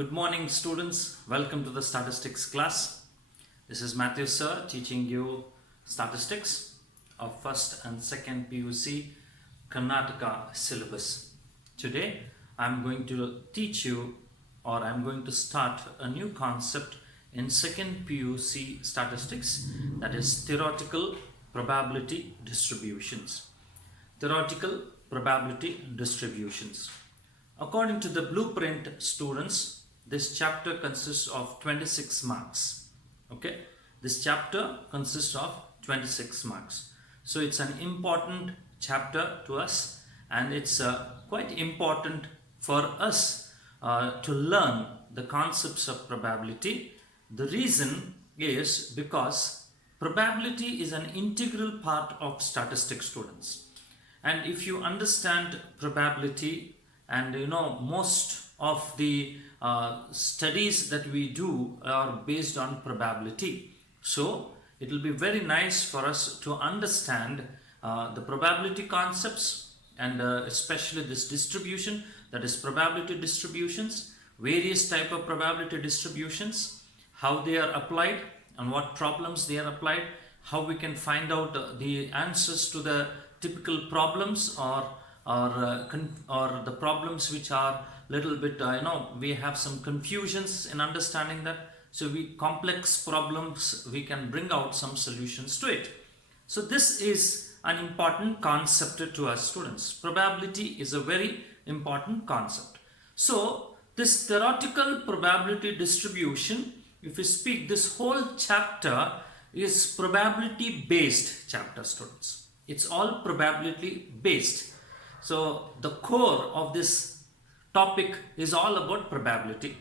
Good morning, students. Welcome to the statistics class. This is Matthew sir teaching you statistics of first and second PUC Karnataka syllabus. Today I'm going to teach you, or I'm going to start a new concept in second PUC statistics, that is theoretical probability distributions. Theoretical probability distributions. According to the blueprint, students, this chapter consists of 26 marks. Okay, this chapter consists of 26 marks. So it's an important chapter to us, and it's quite important for us to learn the concepts of probability. The reason is because probability is an integral part of statistics, students. And if you understand probability, and most of the studies that we do are based on probability, so it will be very nice for us to understand the probability concepts, and especially this distribution, that is probability distributions, various type of probability distributions, how they are applied and what problems they are applied, how we can find out the answers to the typical problems, or the problems which are little bit we have some confusions in understanding that. So complex problems, we can bring out some solutions to it. So this is an important concept to us, students. Probability is a very important concept. So this theoretical probability distribution, if we speak, this whole chapter is probability based chapter, students. It's all probability based. So the core of this topic is all about probability.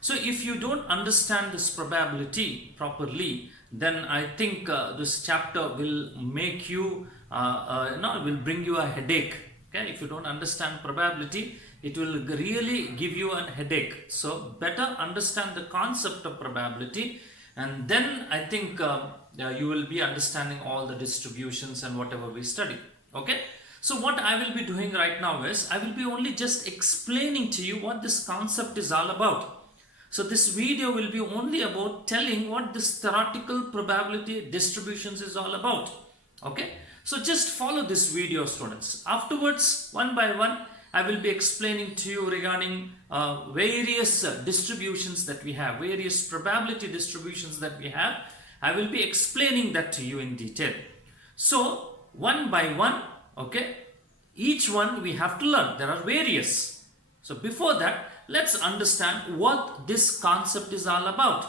So if you don't understand this probability properly, then I think this chapter will make you, will bring you a headache. Okay, if you don't understand probability, it will really give you a headache. So better understand the concept of probability, and then I think you will be understanding all the distributions and whatever we study. Okay. So what I will be doing right now is, I will be only just explaining to you what this concept is all about. So this video will be only about telling what this theoretical probability distributions is all about. Okay. So just follow this video, students. Afterwards, one by one, I will be explaining to you regarding various distributions that we have, various probability distributions that we have. I will be explaining that to you in detail. So one by one, okay, each one we have to learn. There are various. So before that, let's understand what this concept is all about.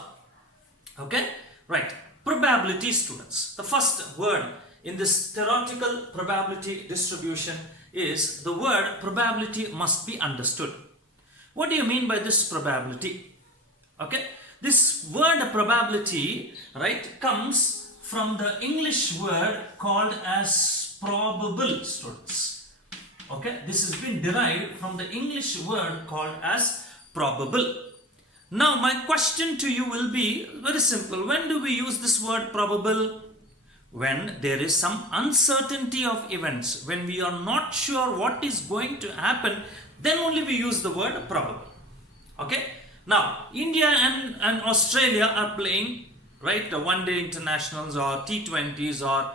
Okay, right. Probability, students. The first word in this theoretical probability distribution is the word probability must be understood. What do you mean by this probability? Okay, this word probability, right, comes from the English word called as probable, students. Okay, this has been derived from the English word called as probable. Now my question to you will be very simple. When do we use this word probable? When there is some uncertainty of events, when we are not sure what is going to happen, then only we use the word probable. Okay, now India and Australia are playing, right, the one-day internationals or T20s or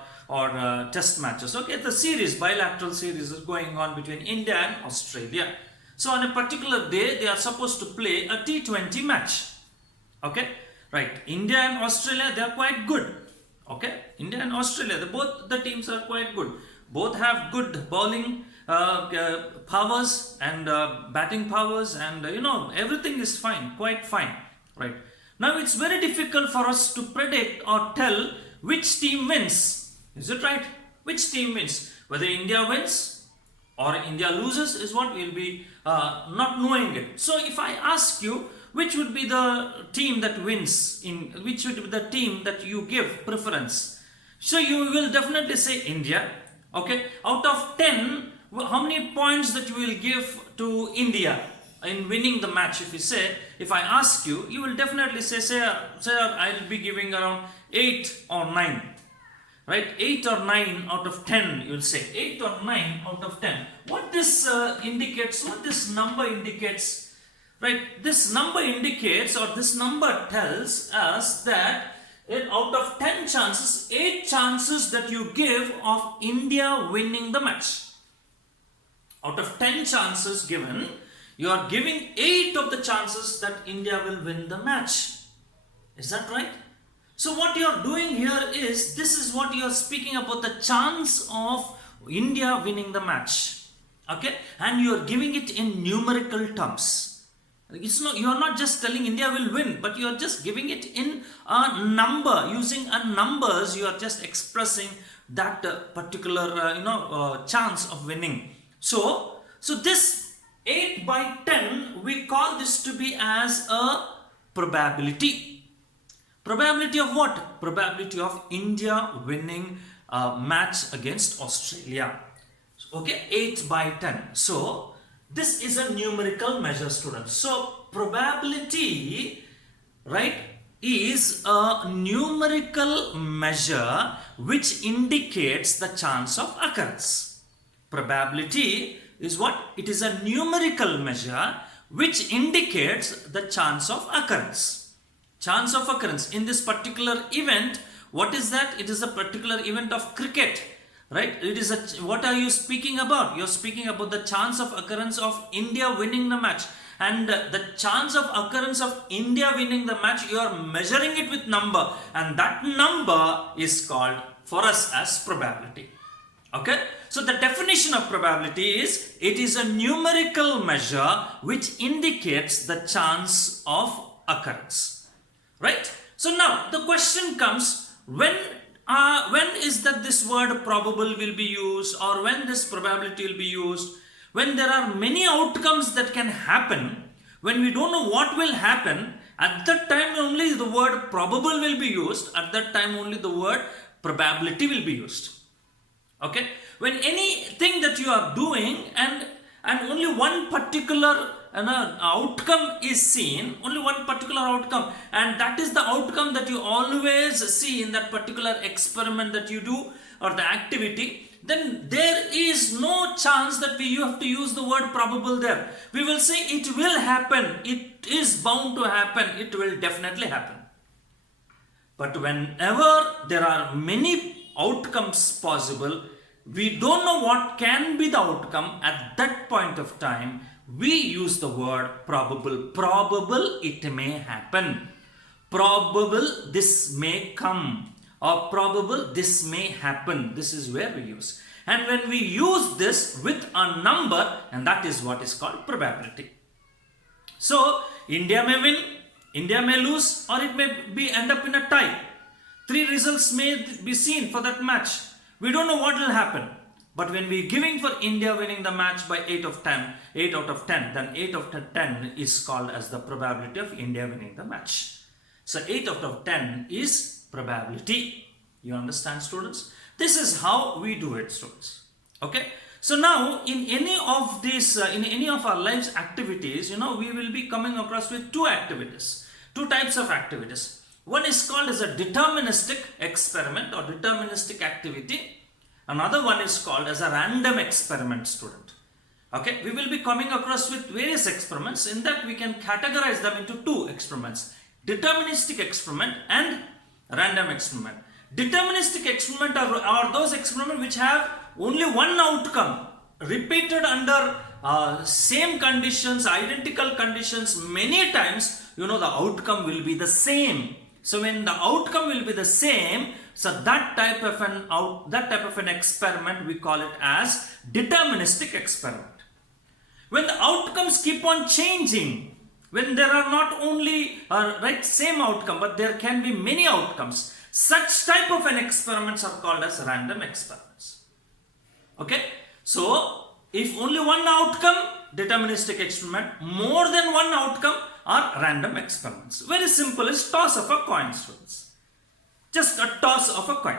test matches. Okay, the series, bilateral series is going on between India and Australia. So on a particular day, they are supposed to play a T20 match. Okay, right. India and Australia, they are quite good. Okay, India and Australia, both the teams are quite good. Both have good bowling powers and batting powers, and everything is fine, quite fine. Right. Now it's very difficult for us to predict or tell which team wins. Is it right? Which team wins? Whether India wins or India loses is what we'll be not knowing it. So if I ask you, which would be the team that wins, which would be the team that you give preference? So you will definitely say India. Okay. Out of 10, how many points that you will give to India in winning the match? If I ask you, you will definitely say I'll be giving around 8 or 9. Right, 8 or 9 out of 10, you will say 8 or 9 out of 10. What this indicates, what this number indicates, Right? This number indicates, or this number tells us that out of 10 chances, 8 chances that you give of India winning the match. Out of 10 chances given, you are giving 8 of the chances that India will win the match. Is that right? So what you are doing here is, this is what you are speaking about, the chance of India winning the match. Okay? And you are giving it in numerical terms. It's not, you are not just telling India will win, but you are just giving it in a number. Using a numbers, you are just expressing that particular chance of winning. So this 8 by 10, we call this to be as a probability. Probability of what? Probability of India winning a match against Australia. Okay, 8 by 10. So this is a numerical measure, students. So probability, right, is a numerical measure which indicates the chance of occurrence. Probability is what? It is a numerical measure which indicates the chance of occurrence. Chance of occurrence in this particular event, what is that? It is a particular event of cricket. Right? It is what are you speaking about? You're speaking about the chance of occurrence of India winning the match. And the chance of occurrence of India winning the match, you are measuring it with number. And that number is called for us as probability. Okay? So the definition of probability is, it is a numerical measure which indicates the chance of occurrence. Right? So now the question comes, when is that this word probable will be used, or when this probability will be used? When there are many outcomes that can happen, when we don't know what will happen, at that time only the word probable will be used, at that time only the word probability will be used. Okay? When anything that you are doing and only one particular outcome is seen, only one particular outcome, and that is the outcome that you always see in that particular experiment that you do or the activity, then there is no chance that you have to use the word probable there. We will say it will happen, it is bound to happen, it will definitely happen. But whenever there are many outcomes possible, we don't know what can be the outcome at that point of time, we use the word probable. Probable it may happen. Probable this may come. Or probable this may happen. This is where we use. And when we use this with a number, and that is what is called probability. So India may win, India may lose, or it may end up in a tie. 3 results may be seen for that match. We don't know what will happen. But when we are giving for India winning the match by 8 out of 10, then 8 out of 10 is called as the probability of India winning the match. So 8 out of 10 is probability. You understand, students? This is how we do it, students. Okay? So now in any of these, in any of our lives activities, we will be coming across with 2 activities, 2 types of activities. One is called as a deterministic experiment or deterministic activity. Another one is called as a random experiment, student. Okay, we will be coming across with various experiments. In that we can categorize them into 2 experiments. Deterministic experiment and random experiment. Deterministic experiment are those experiments which have only one outcome, repeated under same conditions, identical conditions many times, the outcome will be the same. So when the outcome will be the same, so that type of an experiment we call it as deterministic experiment. When the outcomes keep on changing, when there are not only same outcome, but there can be many outcomes, such type of an experiments are called as random experiments. Okay, so if only one outcome, deterministic experiment, more than one outcome are random experiments. Very simple, is toss of a coin, students. Just a toss of a coin.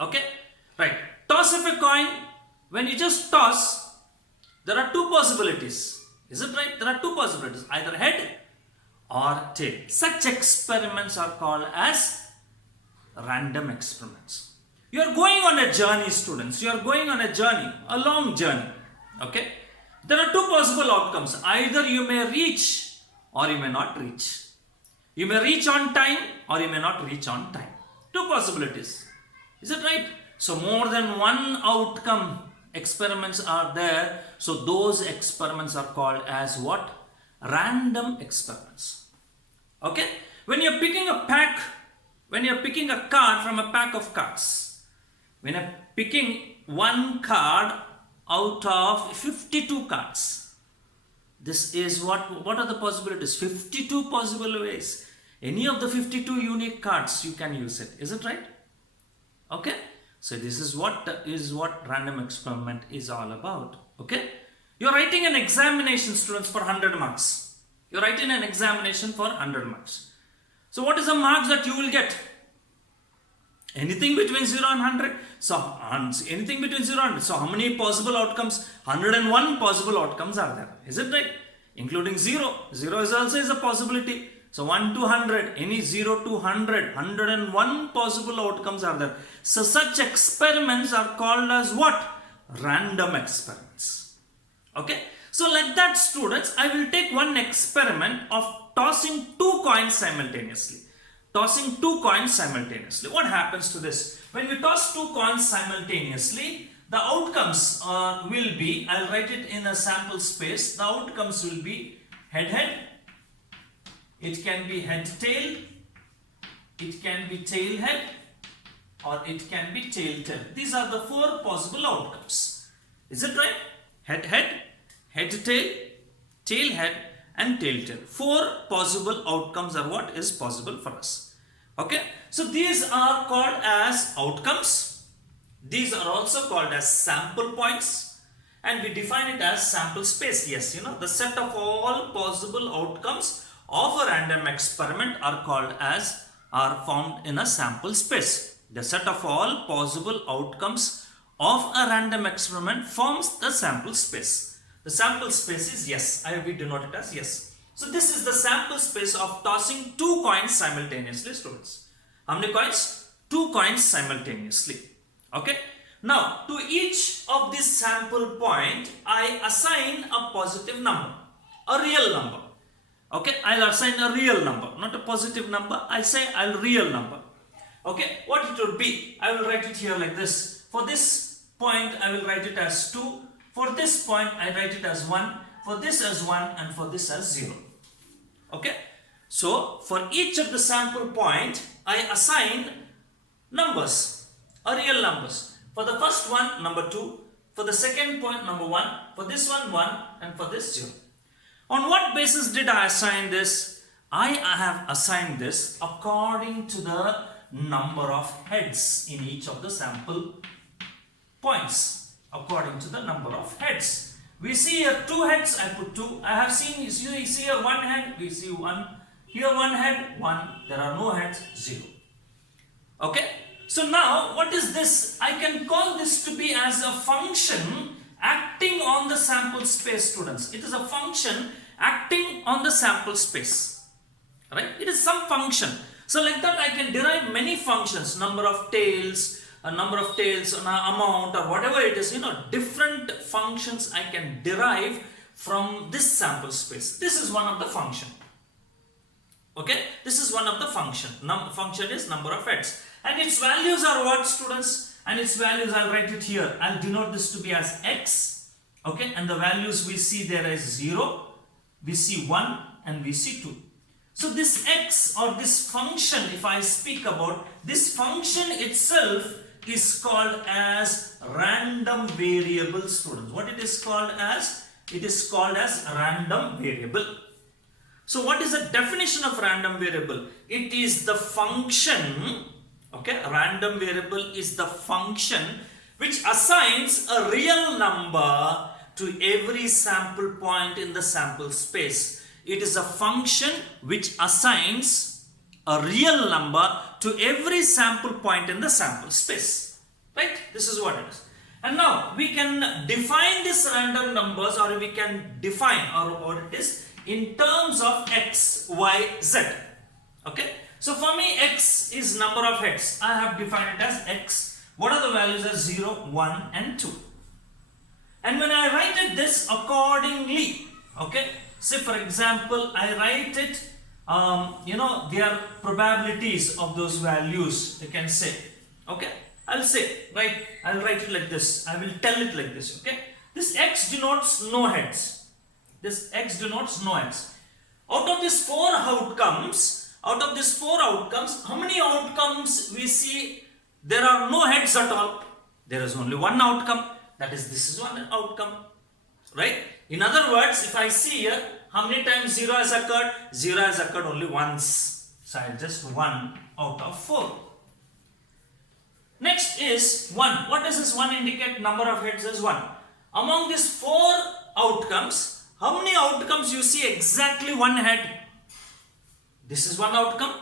Okay, right, toss of a coin. When you just toss, there are 2 possibilities. Is it right? There are 2 possibilities, either head or tail. Such experiments are called as random experiments. You are going on a journey, students. You are going on a journey, a long journey. Okay, there are 2 possible outcomes. Either you may reach or you may not reach. You may reach on time or you may not reach on time. Two possibilities. Is it right? So more than one outcome experiments are there. So those experiments are called as what? Random experiments. Okay? When you're picking a card from a pack of cards, when you're picking one card out of 52 cards, this is what are the possibilities? 52 possible ways. Any of the 52 unique cards you can use it. Is it right? Okay. So this is what random experiment is all about. Okay. You're writing an examination, students, for 100 marks. You're writing an examination for 100 marks. So what is the marks that you will get? Anything between 0 and 100. So anything between 0 and 100. So how many possible outcomes? 101 possible outcomes are there. Is it right? Including 0. 0 is also a possibility. So 1 to 100. Any 0 to 100. 101 possible outcomes are there. So such experiments are called as what? Random experiments. Okay. So like that, students, I will take one experiment of tossing two coins simultaneously. Tossing two coins simultaneously. What happens to this? When we toss two coins simultaneously, the outcomes will be, I'll write it in a sample space, the outcomes will be head-head, it can be head-tail, it can be tail-head, or it can be tail-tail. These are the four possible outcomes. Is it right? Head-head, head-tail, tail-head, and tail-tail. Four possible outcomes are what is possible for us. Okay, so these are called as outcomes. These are also called as sample points, and we define it as sample space. Yes, the set of all possible outcomes of a random experiment are found in a sample space. The set of all possible outcomes of a random experiment forms the sample space. The sample space is yes. We denote it as yes. So this is the sample space of tossing two coins simultaneously, students. How many coins? Two coins simultaneously. Okay. Now, to each of this sample point, I assign a positive number, a real number. Okay. I'll assign a real number, not a positive number. I'll say a real number. Okay. What it would be? I will write it here like this. For this point, I will write it as 2. For this point, I write it as 1. For this as 1 and for this as 0. Okay. So, for each of the sample point, I assign numbers, real numbers. For the first one, number 2. For the second point, number 1. For this one, 1. And for this, 0. On what basis did I assign this? I have assigned this according to the number of heads in each of the sample points. According to the number of heads. We see here 2 heads, I put 2. I have seen, you see here 1 head, we see 1. Here 1 head, 1. There are no heads, 0. Okay. So now, what is this? I can call this to be as a function acting on the sample space, students. It is a function acting on the sample space. Right? It is some function. So like that, I can derive many functions. Number of tails, an amount, or whatever it is, different functions I can derive from this sample space. This is one of the function. Okay, this is one of the function. Function is number of heads, and its values are what, students? And its values, I'll write it here. I'll denote this to be as x. Okay, and the values we see there is 0, we see 1, and we see 2. So this x or this function, if I speak about, this function itself is called as random variable, students. What it is called as? It is called as random variable. So what is the definition of random variable? It is the function, okay, random variable is the function which assigns a real number to every sample point in the sample space. It is a function which assigns a real number to every sample point in the sample space. Right? This is what it is. And now we can define these random numbers, or we can define or it is in terms of x, y, z. Okay. So for me, x is number of heads. I have defined it as x. What are the values? Are 0, 1 and 2. And when I write it this accordingly, okay, say for example, I write it, their probabilities of those values, you can say. Okay, I'll write it like this. I will tell it like this. Okay, this X denotes no heads. This X denotes no heads. Out of these four outcomes, how many outcomes we see there are no heads at all? There is only one outcome. That is, this is one outcome. Right? In other words, if I see here, how many times 0 has occurred? 0 has occurred only once. So I'll just 1 out of 4. Next is 1. What does this 1 indicate? Number of heads is 1. Among these 4 outcomes, how many outcomes you see exactly one head? This is one outcome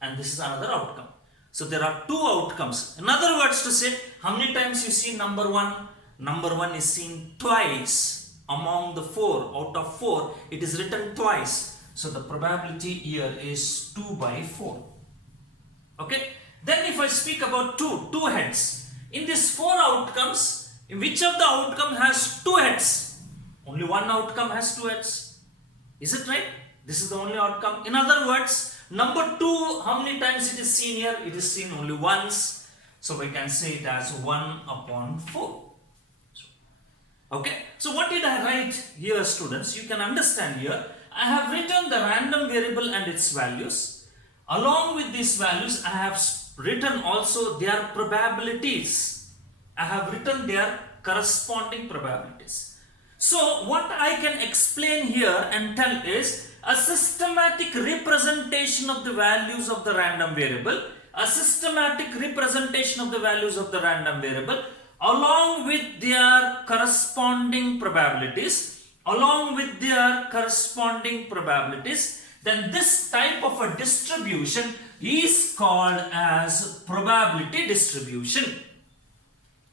and this is another outcome. So there are 2 outcomes. In other words to say, how many times you see number 1? Number 1 is seen twice. Among the 4, out of 4, it is written twice. So the probability here is 2 by 4. Okay. Then if I speak about 2 heads. In these 4 outcomes, which of the outcome has 2 heads? Only one outcome has 2 heads. Is it right? This is the only outcome. In other words, number 2, how many times it is seen here? It is seen only once. So we can say it as 1 upon 4. Okay. So what did I write here, students? You can understand here. I have written the random variable and its values. Along with these values, I have written also their probabilities. I have written their corresponding probabilities. So what I can explain here and tell is a systematic representation of the values of the random variable, along with their corresponding probabilities, then this type of a distribution is called as probability distribution.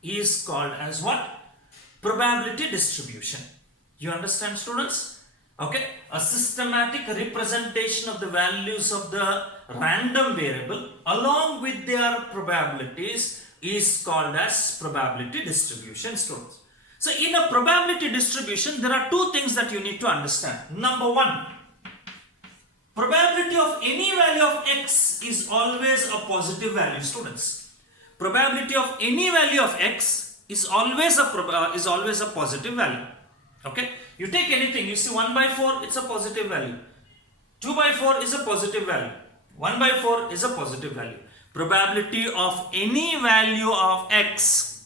Is called as what? Probability distribution. You understand, students? Okay, a systematic representation of the values of the random variable along with their probabilities is called as probability distribution, students. So in a probability distribution, there are 2 things that you need to understand. Number 1, probability of any value of X is always a positive value, students. Probability of any value of X is always a positive value. Okay, you take anything, you see 1 by 4, it's a positive value. 2 by 4 is a positive value. 1 by 4 is a positive value. Probability of any value of X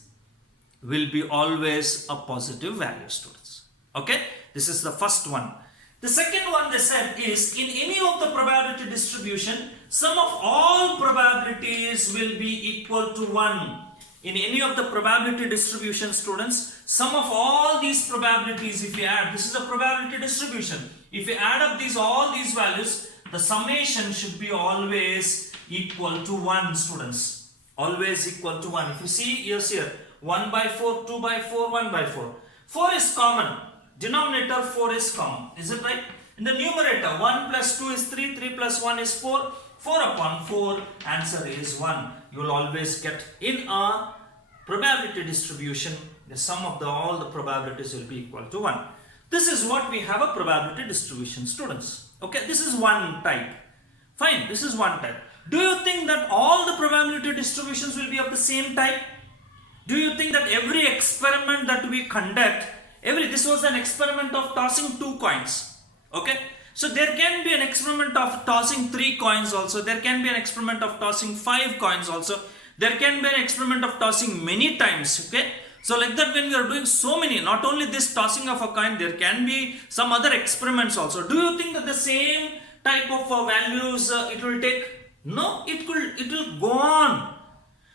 will be always a positive value, students. Okay, this is the first one. The second one they said is, in any of the probability distribution, sum of all probabilities will be equal to 1. In any of the probability distribution, students, sum of all these probabilities, if you add, this is a probability distribution. If you add up all these values, the summation should be always equal to 1, students. Always equal to 1. If you see, yes, here, 1 by 4, 2 by 4, 1 by 4. 4 is common. Denominator 4 is common. Is it right? In the numerator, 1 plus 2 is 3, 3 plus 1 is 4. 4 upon 4, answer is 1. You will always get in a probability distribution, the sum of all the probabilities will be equal to 1. This is what we have a probability distribution, students. Okay, this is one type. Fine, this is one type. Do you think that all the probability distributions will be of the same type? Do you think that every experiment that we conduct, this was an experiment of tossing 2 coins. Okay, so there can be an experiment of tossing 3 coins also. There can be an experiment of tossing 5 coins also. There can be an experiment of tossing many times. Okay, so like that, when we are doing so many, not only this tossing of a coin, there can be some other experiments also. Do you think that the same type of values it will take? No, it will go on.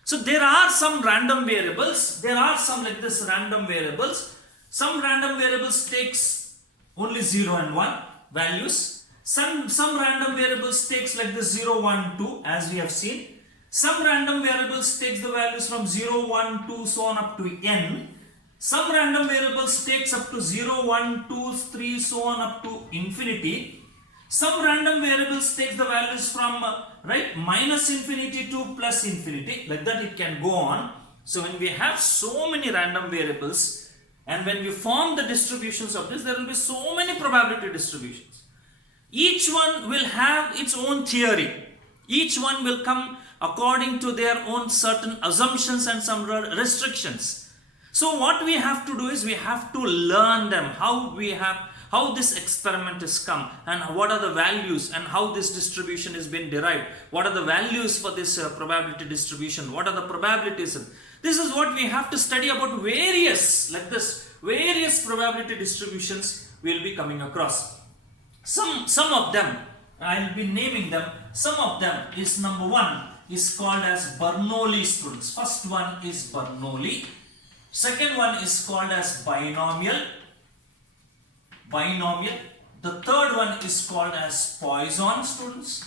So there are some random variables. There are some like this random variables. Some random variables takes only 0 and 1 values. Some random variables takes like the 0, 1, 2 as we have seen. Some random variables takes the values from 0, 1, 2 so on up to n. Some random variables takes up to 0, 1, 2, 3 so on up to infinity. Some random variables takes the values from minus infinity to plus infinity. Like that it can go on. So when we have so many random variables, And when we form the distributions of this, there will be so many probability distributions. Each one will have its own theory. Each one will come according to their own certain assumptions and some restrictions. So what we have to do is we have to learn them, how this experiment has come, and what are the values, and how this distribution has been derived. What are the values for this probability distribution? What are the probabilities? This is what we have to study about various probability distributions we will be coming across. Some of them, I will be naming them. Some of them is number one is called as Bernoulli, students. First one is Bernoulli. Second one is called as binomial. The third one is called as Poisson, students.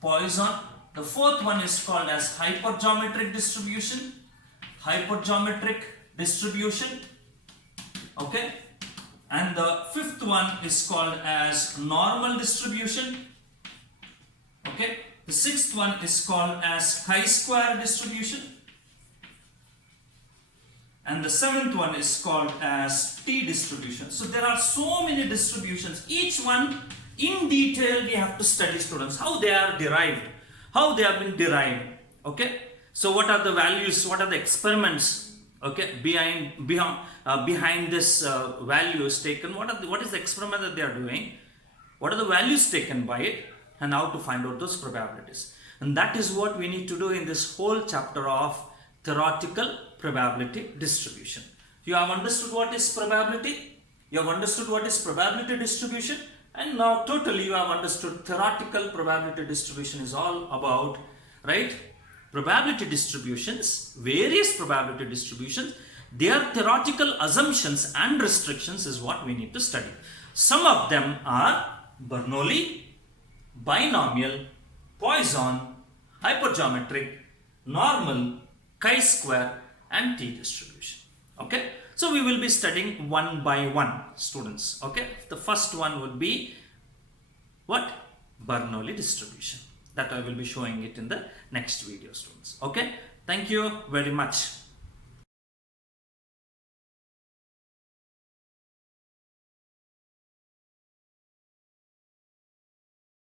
Poisson. The fourth one is called as hypergeometric distribution. Okay. And the fifth one is called as normal distribution. Okay. The sixth one is called as chi-square distribution. And the seventh one is called as t distribution. So there are so many distributions. Each one in detail we have to study, students, how they are derived, how they have been derived. Okay. So what are the values? What are the experiments? Okay, behind this values taken? What is the experiment that they are doing? What are the values taken by it, and how to find out those probabilities? And that is what we need to do in this whole chapter of theoretical probability distribution. You have understood what is probability, you have understood what is probability distribution, and now totally you have understood theoretical probability distribution is all about, right? Probability distributions, various probability distributions, their theoretical assumptions and restrictions is what we need to study. Some of them are Bernoulli, binomial, Poisson, hypergeometric, normal, chi-square, and t distribution. Okay, so we will be studying one by one, students. Okay, the first one would be what? Bernoulli distribution. That I will be showing it in the next video, students. Okay, thank you very much.